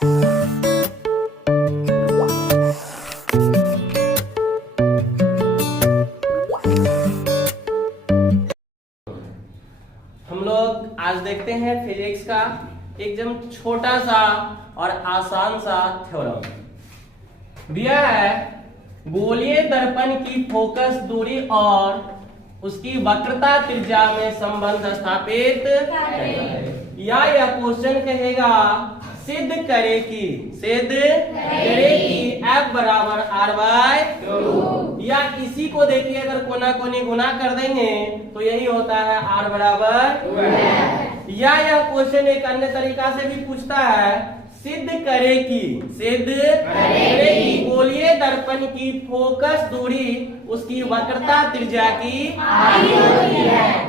हम लोग आज देखते हैं फिजिक्स का एकदम छोटा सा और आसान सा थ्योरम दिया है। गोलीय दर्पण की फोकस दूरी और उसकी वक्रता त्रिज्या में संबंध स्थापित या यह क्वेश्चन कहेगा सिद्ध करे कि F बराबर R/2 या इसी को देखिए अगर कोना कोनी गुना कर देंगे तो यही होता है R बराबर या यह क्वेश्चन एक अन्य तरीका से भी पूछता है सिद्ध करे कि गोलीय दर्पण की फोकस दूरी उसकी वक्रता त्रिज्या की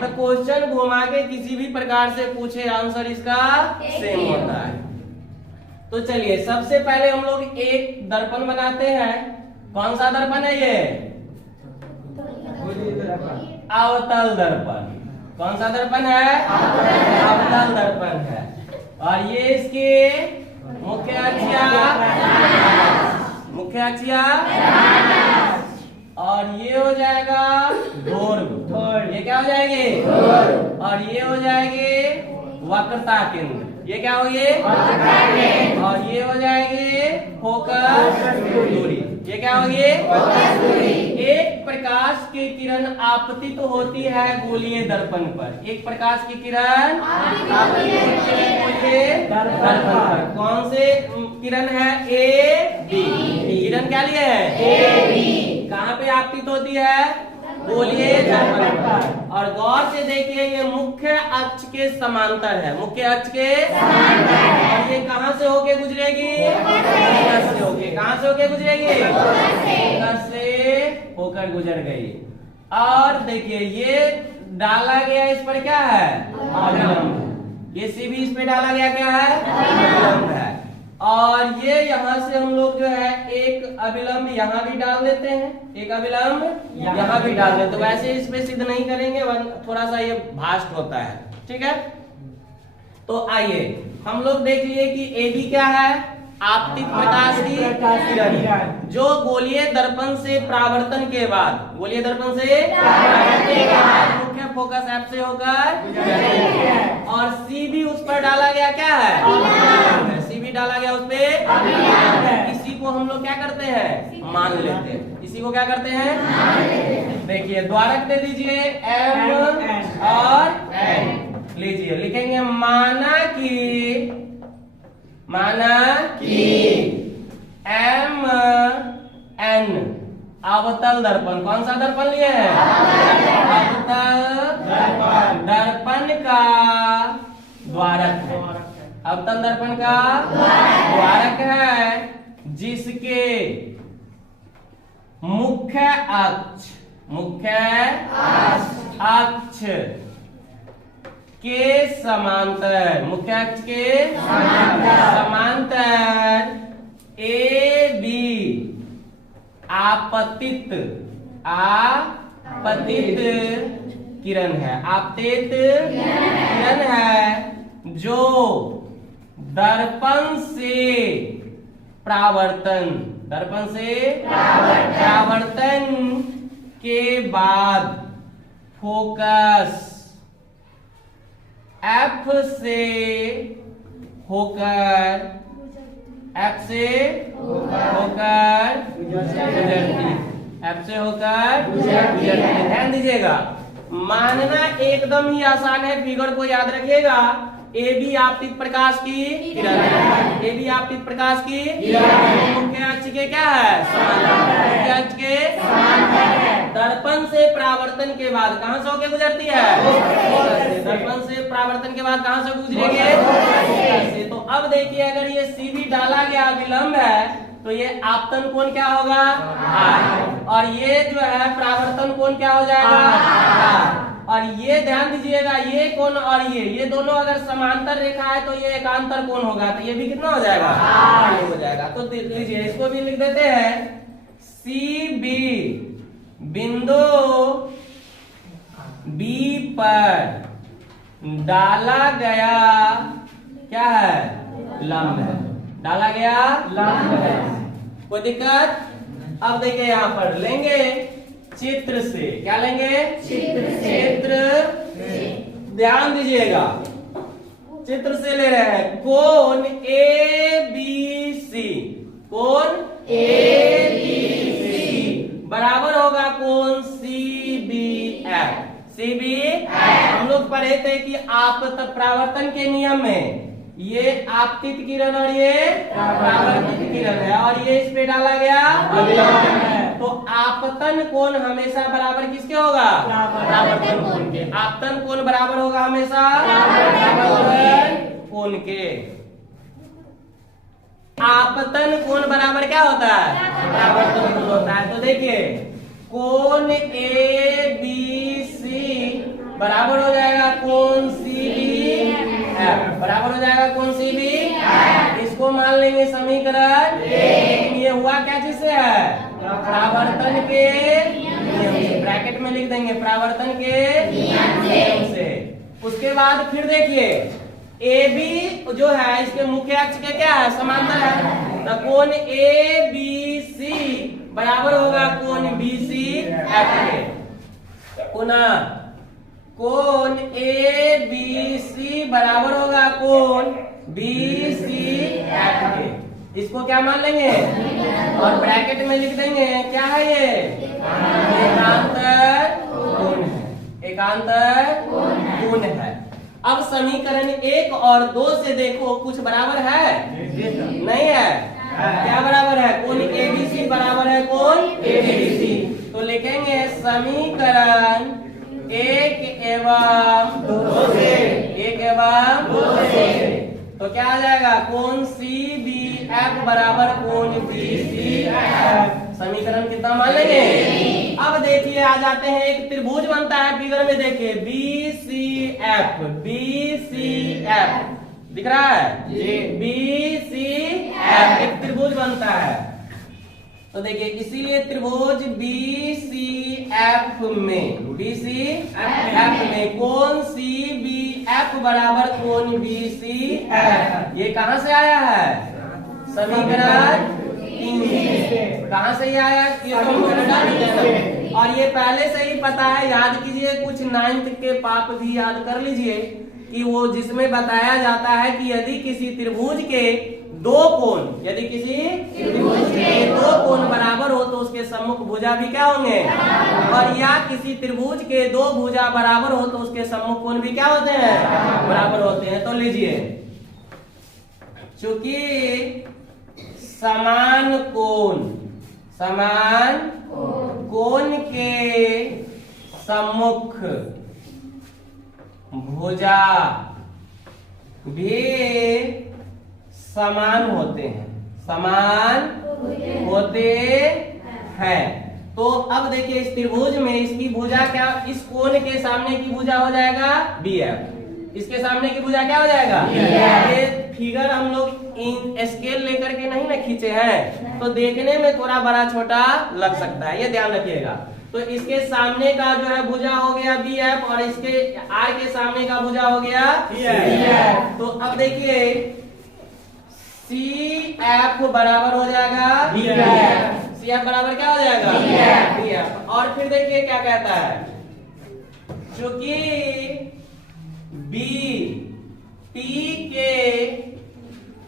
तो क्वेश्चन घुमा के किसी भी प्रकार से पूछे आंसर इसका सेम होता है। तो चलिए सबसे पहले हम लोग एक दर्पण बनाते हैं। कौन सा दर्पण है ये? अवतल दर्पण। कौन सा दर्पण है? अवतल दर्पण है। और ये इसके मुख्य अक्षिया और ये हो जाएगा ध्रुव। ये क्या हो जाएगी? और ये हो जाएगी वक्रता केंद्र। ये क्या होगी? और ये हो जाएगी फोकस दूरी। ये क्या होगी? एक प्रकाश की किरण आपतित होती है गोलीय दर्पण पर। एक प्रकाश की किरण आपतित होती है गोलीय दर्पण पर। कौन से किरण है? A B. किरण क्या लिए है? A B. कहाँ पे आपतित होती है? गोलीय दर्पण पर। और गौर से देखिए ये मुख्य अक्ष के समांतर है। मुख्य अक्ष के समांतर। और ये कहाँ से होके गुजरेगी? फोकस से होके। कहाँ से होके गुजरेगी? फोकस से होकर गुजर गई। और देखिए ये डाला गया इस पर क्या है? अभिलंब। ये सी भी इस पे डाला गया क्या है? अभिलंब है। और ये यहाँ से हम लोग जो है एक अभिलंब यहाँ भी डाल देते हैं, एक अभिलंब यहाँ भी डाल देते हैं। तो वैसे इस पे सिद्ध नहीं करेंगे, थोड़ा सा ये भास्ट होता है। ठीक है, तो आइए हम लोग देख लिए कि AB क्या है? आपतित प्रकाश की किरण जो गोलीय दर्पण से परावर्तन के बाद मुख्य फोकस F से होकर और C भी उस पर डाला गया क्या है? C भी डाला गया उस पे। इसी को हम लोग क्या करते हैं? मान लेते हैं। इसी को क्या करते हैं? देखिए द्वारक दे दीजिए M और N। लीजिए लिखेंगे माना कि M N अवतल दर्पण। कौन सा दर्पण लिए है? अवतल दर्पण का द्वारक है। अवतल दर्पण का द्वारक है जिसके मुख्य अक्ष के समांतर, मुख्य अक्ष के समांतर AB आपतित किरण है। आपतित किरण है जो दर्पण से परावर्तन के बाद फोकस F से होकर गुजरती। ध्यान दीजिएगा, मानना एकदम ही आसान है। फिगर को याद रखिएगा। AB आपतित प्रकाश की किरण है। AB आपतित प्रकाश की मुख्य अक्ष के क्या है? मुख्य अक्ष के दर्पण से परावर्तन के बाद कहां से होके गुजरती है? दर्पण से परावर्तन के बाद कहां से गुजरेगी? तो अब देखिए अगर ये C भी डाला गया विलंब है तो ये आपतन कोण क्या होगा? R। और ये जो है परावर्तन कोण क्या हो जाएगा? और ये ध्यान दीजिएगा ये कोण और ये दोनों अगर समांतर रेखा है तो ये एकांतर कोण होगा। तो ये भी कितना हो जाएगा? R हो जाएगा। तो लीजिए इसको भी लिख देते हैं। CB बिंदु B पर डाला गया क्या है? लंब है। डाला गया कोई दिक्कत? अब देखिए यहाँ पर लेंगे चित्र से, क्या लेंगे? चित्र ध्यान दीजिएगा, चित्र से ले रहे हैं कोण ABC, कोण ABC बराबर होगा कोण CBF। हम लोग पढ़े थे कि आपतन परावर्तन के नियम में ये आपतित किरण और ये परावर्तित किरण है, और ये इस पे डाला गया तो आपतन कोण हमेशा बराबर किसके होगा? परावर्तन कोण के। आपतन कोण बराबर होगा हमेशा परावर्तन कोण के। आपतन कोण बराबर क्या होता है? परावर्तन कोण होता है। तो देखिए कोण ABC बराबर हो जाएगा कोण CBF, बराबर हो जाएगा कोण CBF। इसको मान लेंगे समीकरण, लेकिन ये हुआ क्या चीज से है? परावर्तन के नियम से। ब्रैकेट में लिख देंगे परावर्तन के नियम से। उसके बाद फिर देखिए AB जो है इसके मुख्य अक्ष के क्या है? समांतर है। तो कोण ABC बराबर होगा कोण BCF के। पुनः कोण ABC बराबर होगा कोण BCF के। इसको क्या मान लेंगे? और ब्रैकेट में लिख देंगे क्या है ये? एकांतर कोण है, एकांतर कोण है। अब समीकरण 1 और 2 से देखो कुछ बराबर है? नहीं है। क्या बराबर है? कोण ABC बराबर है कोण ABC। तो लिखेंगे समीकरण 1 एवं 2 से, 1 एवं 2 से तो क्या आ जाएगा? कोण CBF बराबर कोण BCF। समीकरण कितना मान लेंगे? अब देखिए आ जाते हैं, एक त्रिभुज बनता है फिगर में, देखिए BCF, BCF दिख रहा है जी, BCF एक त्रिभुज बनता है। तो देखिए इसीलिए त्रिभुज BCF में कोण CBF बराबर कोण BCF, ये कहां से आया है? समीकरण 3 से। कहां से ये आया? ये तो और ये पहले से ही पता है, याद कीजिए, कुछ 9th के पाप भी याद कर लीजिए कि वो जिसमें बताया जाता है कि यदि किसी त्रिभुज के दो कोण, यदि किसी त्रिभुज के दो कोण बराबर हो तो उसके सम्मुख भुजा भी क्या होंगे? और या किसी त्रिभुज के दो भुजा बराबर हो तो उसके सम्मुख कोण भी क्या होते हैं? बराबर होते हैं। तो लीजिए, चूंकि समान कोण के सम्मुख भुजा भी समान होते हैं, समान होते हैं। तो अब देखिए इस त्रिभुज में इसकी भुजा क्या? इस कोण के सामने की भुजा हो जाएगा BF, इसके सामने की भुजा क्या हो जाएगा? ये फिगर हम लोग स्केल लेकर के नहीं ना खींचे हैं, तो देखने में थोड़ा बड़ा छोटा लग सकता है, ये ध्यान रखिएगा। तो इसके सामने का जो है भुजा हो गया BF और इसके R के सामने का भुजा हो गया BF। तो अब देखिए CF बराबर हो जाएगा BF, CF बराबर क्या हो जाएगा? BF। और फिर देखिए क्या कहता है, चूंकि B P के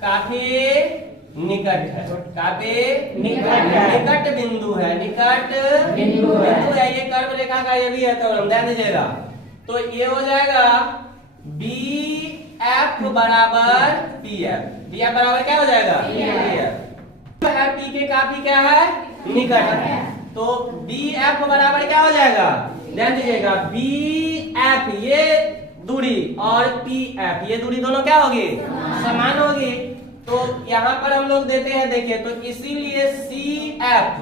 काफी निकट है, काफी निकट बिंदु है, निकट बिंदु है। ये कर्व रेखा का ये भी है, तो हम ध्यान दीजिएगा। तो ये हो जाएगा BF बराबर PF, BF बराबर क्या हो जाएगा? PF। P के काफी क्या है? निकट है। तो BF बराबर क्या हो जाएगा? ध्यान दीजिएगा, BF ये दूरी और PF ये दूरी दोनों क्या होगी? समान होगी। तो यहाँ पर हम लोग देते हैं, देखिए, तो इसीलिए CF,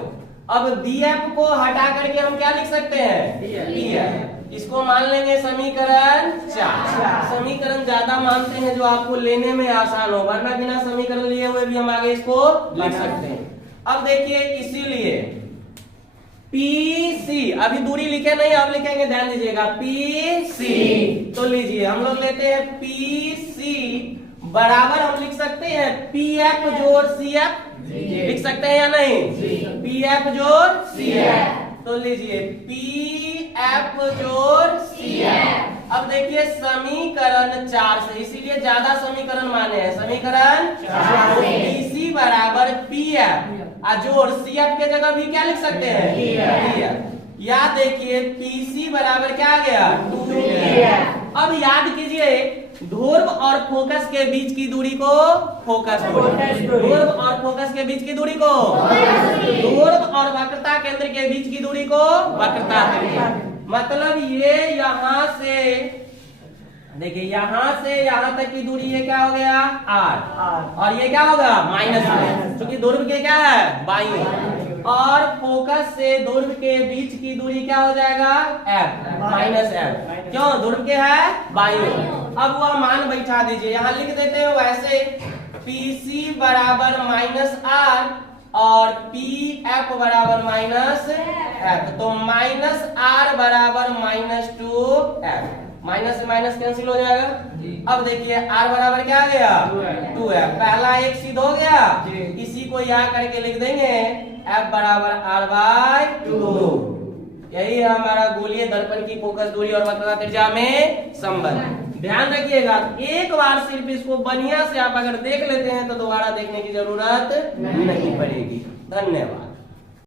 अब BF को हटा करके हम क्या लिख सकते हैं? PF। इसको मान लेंगे समीकरण 4। समीकरण ज्यादा मानते हैं जो आपको लेने में आसान हो, वरना बिना समीकरण लिए हुए भी हम आगे इसको लिख सकते हैं। अब देखिए इसीलिए PC, अभी दूरी लिखे नहीं, अब लिखेंगे, ध्यान दीजिएगा, PC। तो लीजिए हम लोग लेते हैं PC बराबर हम लिख सकते हैं पी एफ जोड़ सी एफ, लिख सकते हैं या नहीं? पी एफ जोड़ सी एफ, तो लीजिए पी एफ जोड़ सी एफ। अब देखिए समीकरण 4 से, इसीलिए ज्यादा समीकरण माने हैं, समीकरण 4 से पीसी बराबर पी एफ जोड़ सी एफ के जगह भी क्या लिख सकते हैं? P F. या देखिए पीसी बराबर क्या आ गया? 2pf। अब याद कीजिए ध्रुव और फोकस के बीच की दूरी को फोकस दूरी, ध्रुव और फोकस के बीच की दूरी को ध्रुव और वक्रता केंद्र के बीच की दूरी को वक्रता केंद्र। मतलब ये यहाँ से देखिए यहाँ से यहाँ तक की दूरी ये क्या हो गया? r, और ये क्या होगा? माइनस r, क्योंकि ध्रुव के क्या है? बाईं। और फोकस से ध्रुव के बीच की दूरी क्या हो जाएगा? f, minus f। क्यों? ध्रुव के है बाईं। अब वह मान बैठा दीजिए, यहाँ लिख देते हैं वैसे PC बराबर माइनस r और PF बराबर माइनस f, तो माइनस r बराबर माइनस 2f, माइनस से माइनस कैंसिल हो जाएगा। अब देखिए r बराबर क्या आ गया? 2f, पहला एक सिद्ध हो गया, इसी को यहाँ करके लिख देंगे f बराबर r बाय 2। यही है हमारा गोलीय दर्पण की फोकस दूरी और वक्रता त्रिज्या में संबंध। ध्यान रखिएगा, एक बार सिर्फ इसको बढ़िया से आप अगर देख लेते हैं तो दोबारा देखने की जरूरत नहीं पड़ेगी। धन्यवाद।